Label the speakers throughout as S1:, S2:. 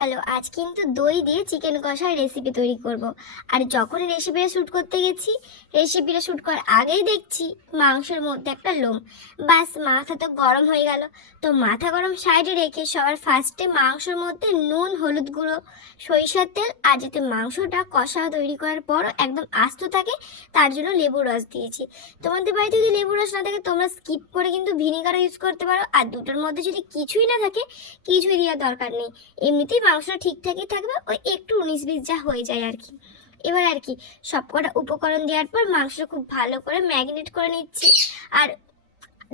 S1: Hello, আজ কিন্তু দই দিয়ে চিকেন কষার রেসিপি তৈরি করব। আর যখন রেসিপিটা শ্যুট করতে গেছি রেসিপিটা শ্যুট করার আগেই দেখছি মাংসের মধ্যে একটা লোম। বাস, মাথা তো গরম হয়ে গেল। তো মাথা গরম সাইডে রেখে সবার ফার্স্টে মাংসের মধ্যে নুন, হলুদ গুঁড়ো, সরিষার তেল আর যাতে মাংসটা কষা তৈরি করার পরও একদম আস্ত থাকে, তার জন্য লেবুর রস দিয়েছি। তোমাদের বাড়িতে যদি লেবুর রস না থাকে, তোমরা স্কিপ করে কিন্তু ভিনিগারও ইউজ করতে পারো। আর দুটোর মধ্যে যদি কিছুই না থাকে, কিছুই দেওয়ার দরকার নেই। এমনিতেই মাংসটা ঠিকঠাকই থাকবে, ওই একটু উনিশ বিশ যা হয়ে যায় আর কি। এবার আর কি, সবকটা উপকরণ দেওয়ার পর মাংসটা খুব ভালো করে ম্যাগনেট করে নিচ্ছি। আর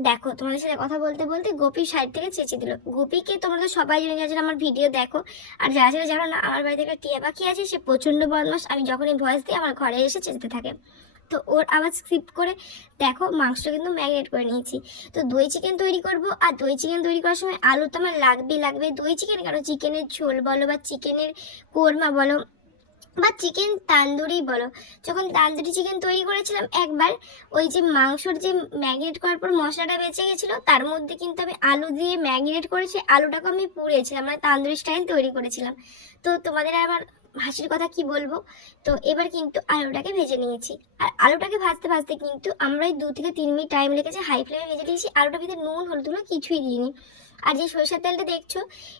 S1: দেখো, তোমাদের সাথে কথা বলতে বলতে গোপী সাইড থেকে চেঁচে দিল। গোপীকে তোমরা তো সবাই জেনে যাচ্ছেন আমার ভিডিও দেখো, আর যারা যারা জানো না, আমার বাড়িতে একটা টিয়া পাখি আছে, সে প্রচণ্ড বদমাস আমি যখনই ভয়েস দিই, আমার ঘরে এসে চেঁচতে থাকে। তো ওর আবার স্কিপ করে, দেখো মাংসটা কিন্তু ম্যারিনেট করে নিয়েছি। তো দই চিকেন তৈরি করব, আর দই চিকেন তৈরি করার সময় আলু তো আমার লাগবেই লাগবে দই চিকেন কারণ চিকেনের ঝোল বলো বা চিকেনের কোরমা বলো বা চিকেন তান্দুরি বলো। যখন তান্দুরি চিকেন তৈরি করেছিলাম, একবার ওই যে মাংসর যে ম্যাগনেট করার পর মশলাটা বেঁচে গেছিল, তার মধ্যে কিন্তু আমি আলু দিয়ে ম্যাগনেট করেছি, আলুটাকে আমি পুড়েছিলাম মানে তান্দুরি স্টাইল তৈরি করেছিলাম। তো তোমাদের আমার হাসির কথা কি বলব? তো এবার কিন্তু আলুটাকে ভেজে নিয়েছি। আর আলুটাকে ভাজতে ভাজতে কিন্তু আমরা দু থেকে তিন মিনিট টাইম লেগেছে হাই ফ্লেমে ভেজে দিয়েছি। আলুটার ভিতরে নুন হলুদ কিছুই দিইনি। আর যে সরিষার তেলটা দেখছ,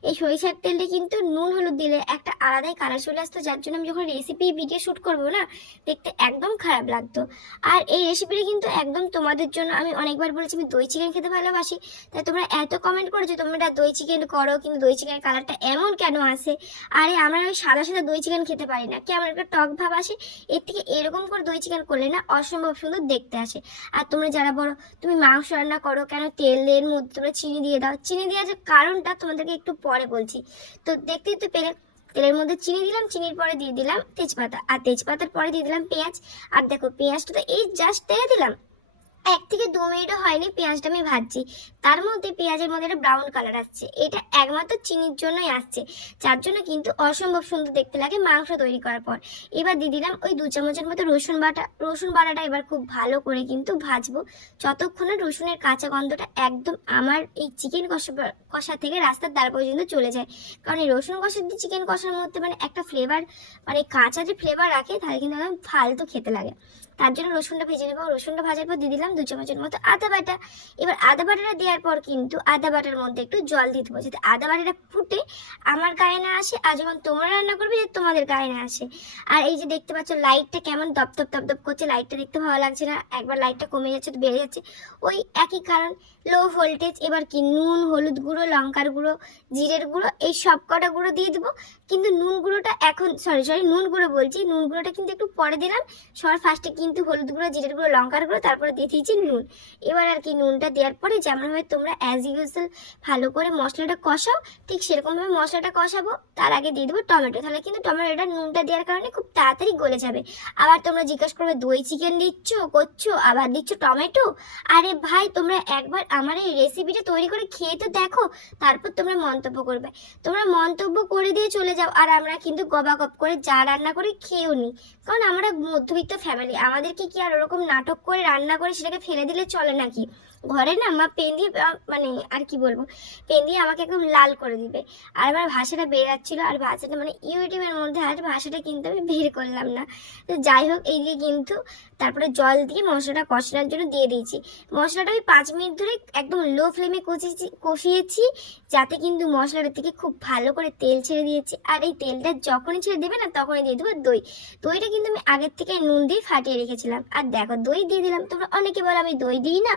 S1: এই সরিষার তেলটা কিন্তু নুন হলুদ দিলে একটা আলাদাই কালার চলে আসতো, যার জন্য আমি যখন রেসিপি ভিডিও শ্যুট করব না, দেখতে একদম খারাপ লাগতো। আর এই রেসিপিটা কিন্তু একদম তোমাদের জন্য, আমি অনেকবার বলেছি আমি দই চিকেন খেতে ভালোবাসি তাই তোমরা এত কমেন্ট করেছ, তোমরা দই চিকেন করো, কিন্তু দই চিকেনের কালারটা এমন কেন আসে আরে আমরা ওই সাদা সাদা দই চিকেন খেতে পারি না, কেমন একটা টক ভাব আসে, এর থেকে এরকম করে দই চিকেন করলে না অসম্ভব সুন্দর দেখতে আসে। আর তোমরা যারা বলো, তুমি মাংস রান্না করো কেন? তেলের মধ্যে তোমরা চিনি দিয়ে দাও। চিনি দেওয়ার যে কারণটা তোমাদেরকে একটু পরে বলছি। তো দেখতে তো পেলে, তেলের মধ্যে চিনি দিলাম, চিনির পরে দিয়ে দিলাম তেজপাতা। আর তেজপাতার পরে দিয়ে দিলাম পেঁয়াজ। আর দেখো, পেঁয়াজটা তো এই জাস্ট তেলে দিলাম। এক থেকে দু মিনিটও হয়নি পেঁয়াজটা আমি ভাজছি। তার মধ্যে পেঁয়াজের মধ্যে একটা ব্রাউন কালার আসছে। এটা একমাত্র চিনির জন্যই আসছে। যার জন্য কিন্তু অসম্ভব সুন্দর দেখতে লাগে মাংস তৈরি করার পর। এবার দিয়ে দিলাম ওই দু চামচের মতো রসুন বাটা। রসুন বাটাটা এবার খুব ভালো করে কিন্তু ভাজবো। যতক্ষণে রসুনের কাঁচা গন্ধটা একদম আমার এই চিকেন কষা কষা থেকে রাস্তার দ্বার পর্যন্ত চলে যায়। কারণ এই রসুন কষা দিয়ে চিকেন কষার মধ্যে মানে একটা ফ্লেভার মানে কাঁচা যে ফ্লেভার রাখে, তাহলে কিন্তু একদম ফালতু খেতে লাগে। তার জন্য রসুনটা ভেজে নেব। রসুনটা ভাজার পর দিয়ে দিলাম দু চামচের মতো আদা বাটা। এবার আদা বাটাটা দেওয়ার পর কিন্তু আদা বাটার মধ্যে একটু জল দিয়ে দেবো। যাতে আদা বাটাটা ফুটে আমার গায়ে না আসে আর যখন তোমরা রান্না করবে যে তোমাদের গায়ে না আসে। আর এই যে দেখতে পাচ্ছ লাইটটা কেমন দপ দপ দপ দপ করছে, লাইটটা দেখতে ভালো লাগছে না। একবার লাইটটা কমে যাচ্ছে তো বেড়ে যাচ্ছে। ওই একই কারণ, লো ভোল্টেজ, এবার কি নুন, হলুদ গুঁড়ো, লঙ্কার গুঁড়ো, জিরের গুঁড়ো, এই সব কটা গুঁড়ো দিয়ে দেবো। কিন্তু নুন গুঁড়োটা এখন সরি সরি নুন গুঁড়ো বলছি। নুন গুঁড়োটা কিন্তু একটু পরে দিলাম। সবার ফার্স্টে কিন্তু হলুদ গুঁড়ো, জিরের গুঁড়ো, লঙ্কার গুঁড়ো, তারপরে দিয়ে দিয়েছি নুন। এবার আর কি নুনটা দেওয়ার পরে যেমনভাবে তোমরা অ্যাজ ইউজুয়াল ভালো করে মশলাটা কষাও, ঠিক সেরকমভাবে মশলাটা কষাবো। তার আগে দিয়ে দেবো টমেটো। তাহলে কিন্তু টমেটোটা নুনটা দেওয়ার কারণে খুব তাড়াতাড়ি গলে যাবে। আবার তোমরা জিজ্ঞাসা করবে, দই চিকেন দিচ্ছ, করছ? আবার দিচ্ছ টমেটো? আরে ভাই, তোমরা একবার আমার এই রেসিপিটা তৈরি করে খেয়ে তো দেখো, তারপর তোমরা মন্তব্য করবে। তোমরা মন্তব্য করে দিয়ে চলে যাও, আর আমরা কিন্তু গবাগপ করে যা রান্না করে খেয়েও নিই কারণ আমরা মধ্যবিত্ত ফ্যামিলি আমাদেরকে কি আর ওরকম নাটক করে রান্না করে সেটাকে ফেলে দিলে চলে নাকি? ঘরে না মা পেন দিয়ে মানে আর কি বলব পেন দিয়ে আমাকে একদম লাল করে দিবে। আর আমার ভাষাটা বেরাচ্ছিল, আর ভাষাটা মানে ইউটিউবের মধ্যে আর ভাষাটা কিন্তু আমি বের করলাম না। তো যাই হোক, এই দিয়ে কিন্তু তারপরে জল দিয়ে মশলাটা কষানোর জন্য দিয়ে দিয়েছি। মশলাটা আমি পাঁচ মিনিট ধরে একদম লো ফ্লেমে কষিয়েছি কষিয়েছি, যাতে কিন্তু মশলাটা থেকে খুব ভালো করে তেল ছেড়ে দিয়েছি। আর এই তেলটা যখনই ছেড়ে দেবে না, তখনই দিয়ে দেবো দই। দইটা কিন্তু আমি আগের থেকে নুন দিয়ে ফাটিয়ে রেখেছিলাম। আর দেখো, দই দিয়ে দিলাম। তোমরা অনেকে বলো আমি দই দিই না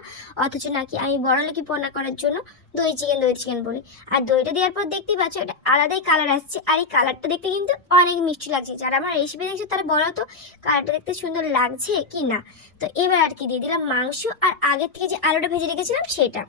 S1: অথচ নাকি আমি বড়লোকি পোনা করার জন্য দই চিকেন দই চিকেন বলি। আর দইটা দেওয়ার পর দেখতেই পাচ্ছ এটা আলাদাই কালার আসছে। আর এই কালারটা দেখতে কিন্তু অনেক মিষ্টি লাগছে। যারা আমার রেসিপি দেখছে তারা বলো তো কালারটা দেখতে সুন্দর লাগছে কি না তো এবার আর কি দিয়ে দিলাম মাংস আর আগের থেকে যে আলুটা ভেজে রেখেছিলাম সেটা।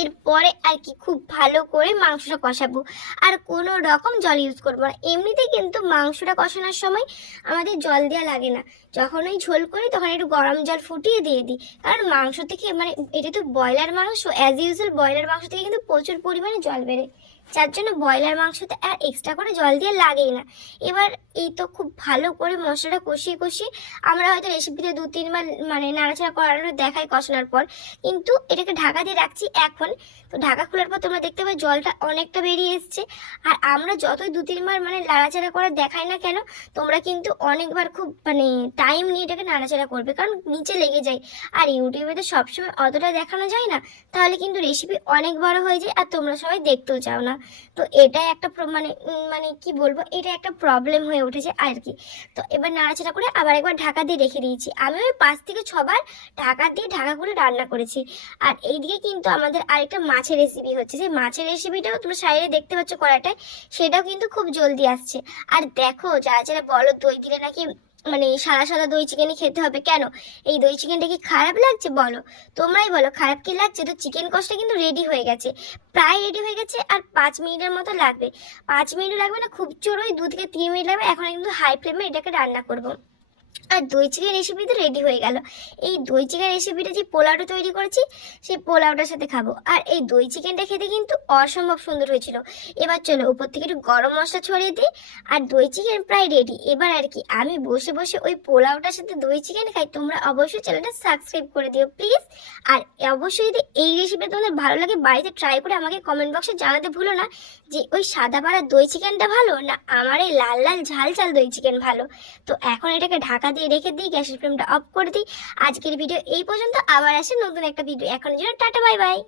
S1: এরপরে আর কি খুব ভালো করে মাংসটা কষাবো। আর কোনো রকম জল ইউজ করব না। এমনিতে কিন্তু মাংসটা কষানোর সময় আমাদের জল দেওয়া লাগে না। যখন ওই ঝোল করি তখন একটু গরম জল ফুটিয়ে দিয়ে দিই। কারণ মাংস থেকে মানে এটা তো ব্রয়লার মাংস অ্যাজ ইউজুয়াল ব্রয়লার মাংস থেকে কিন্তু প্রচুর পরিমাণে জল বেড়ে যার জন্য ব্রয়লার মাংসতে আর এক্সট্রা করে জল দিয়ে লাগেই না। এবার এই তো খুব ভালো করে মশলাটা কষিয়ে কষিয়ে আমরা হয়তো রেসিপিতে দু তিনবার মানে নাড়াচাড়া করানো দেখাই কষানোর পর। কিন্তু এটাকে ঢাকা দিয়ে রাখছি এখন। তো ঢাকা খোলার পর তোমরা দেখতে পাবে জলটা অনেকটা বেরিয়ে এসছে। আর আমরা যতই দু তিনবার মানে নাড়াচাড়া করে দেখাই না কেন, তোমরা কিন্তু অনেকবার খুব মানে টাইম নিয়ে এটাকে নাড়াচাড়া করবে, কারণ নিচে লেগে যায়। আর ইউটিউবে তো সবসময় অতটা দেখানো যায় না, তাহলে কিন্তু রেসিপি অনেক বড় হয়ে যায়। আর তোমরা সবাই দেখতেও চাও না। তো এটাই একটা মানে মানে কি বলব এটা একটা প্রবলেম হয়ে উঠেছে আর কি। তো এবার নাড়াচাড়া করে আবার একবার ঢাকা দিয়ে রেখে দিয়েছি। আমি ওই পাঁচ থেকে ছবার ঢাকা দিয়ে ঢাকা করে রান্না করেছি। আর এইদিকে কিন্তু আমাদের আরেকটা মাছের রেসিপি হচ্ছে। সেই মাছের রেসিপিটাও তোমরা সাইডে দেখতে পাচ্ছ কড়াটায় সেটাও কিন্তু খুব জলদি আসছে। আর দেখো, যারা যারা বলো দই দিলে নাকি মানে সাদা সাদা দই চিকেনই খেতে হবে। কেন? এই দই চিকেনটা কি খারাপ লাগছে বলো? তোমরাই বলো, খারাপ কি লাগছে? তো চিকেন কষটা কিন্তু রেডি হয়ে গেছে। প্রায় রেডি হয়ে গেছে আর পাঁচ মিনিটের মতো লাগবে। পাঁচ মিনিট লাগবে না, খুব চোর ওই দু থেকে তিন মিনিট লাগবে। এখন কিন্তু হাই ফ্লেমে এটাকে রান্না করব। আর দই চিকেন রেসিপি তো রেডি হয়ে গেল। এই দই চিকেন রেসিপিটা যে পোলাওটা তৈরি করেছি, সেই পোলাওটার সাথে খাব। আর এই দই চিকেনটা খেতে কিন্তু অসম্ভব সুন্দর হয়েছিল। এবার চলো উপর থেকে একটু গরম মশলা ছড়িয়ে দিই, আর দই চিকেন প্রায় রেডি এবার আর কি, আমি বসে বসে ওই পোলাওটার সাথে দই চিকেন খাই, তোমরা অবশ্যই চ্যানেলটা সাবস্ক্রাইব করে দিও প্লিজ আর অবশ্যই যদি এই রেসিপিটা তোমাদের ভালো লাগে, বাড়িতে ট্রাই করে আমাকে কমেন্ট বক্সে জানাতে ভুলো না যে ওই সাদা পাড়া দই চিকেনটা ভালো, না আমার এই লাল লাল ঝাল ঝাল দই চিকেন ভালো। তো এখন এটাকে ঢাকা দিয়ে রেখে দিই, গ্যাসের ফ্লেমটা অফ করে দিই। আজকের ভিডিও এই পর্যন্ত, আবার আসে নতুন একটা ভিডিও এখন জন্য টাটা বাই বাই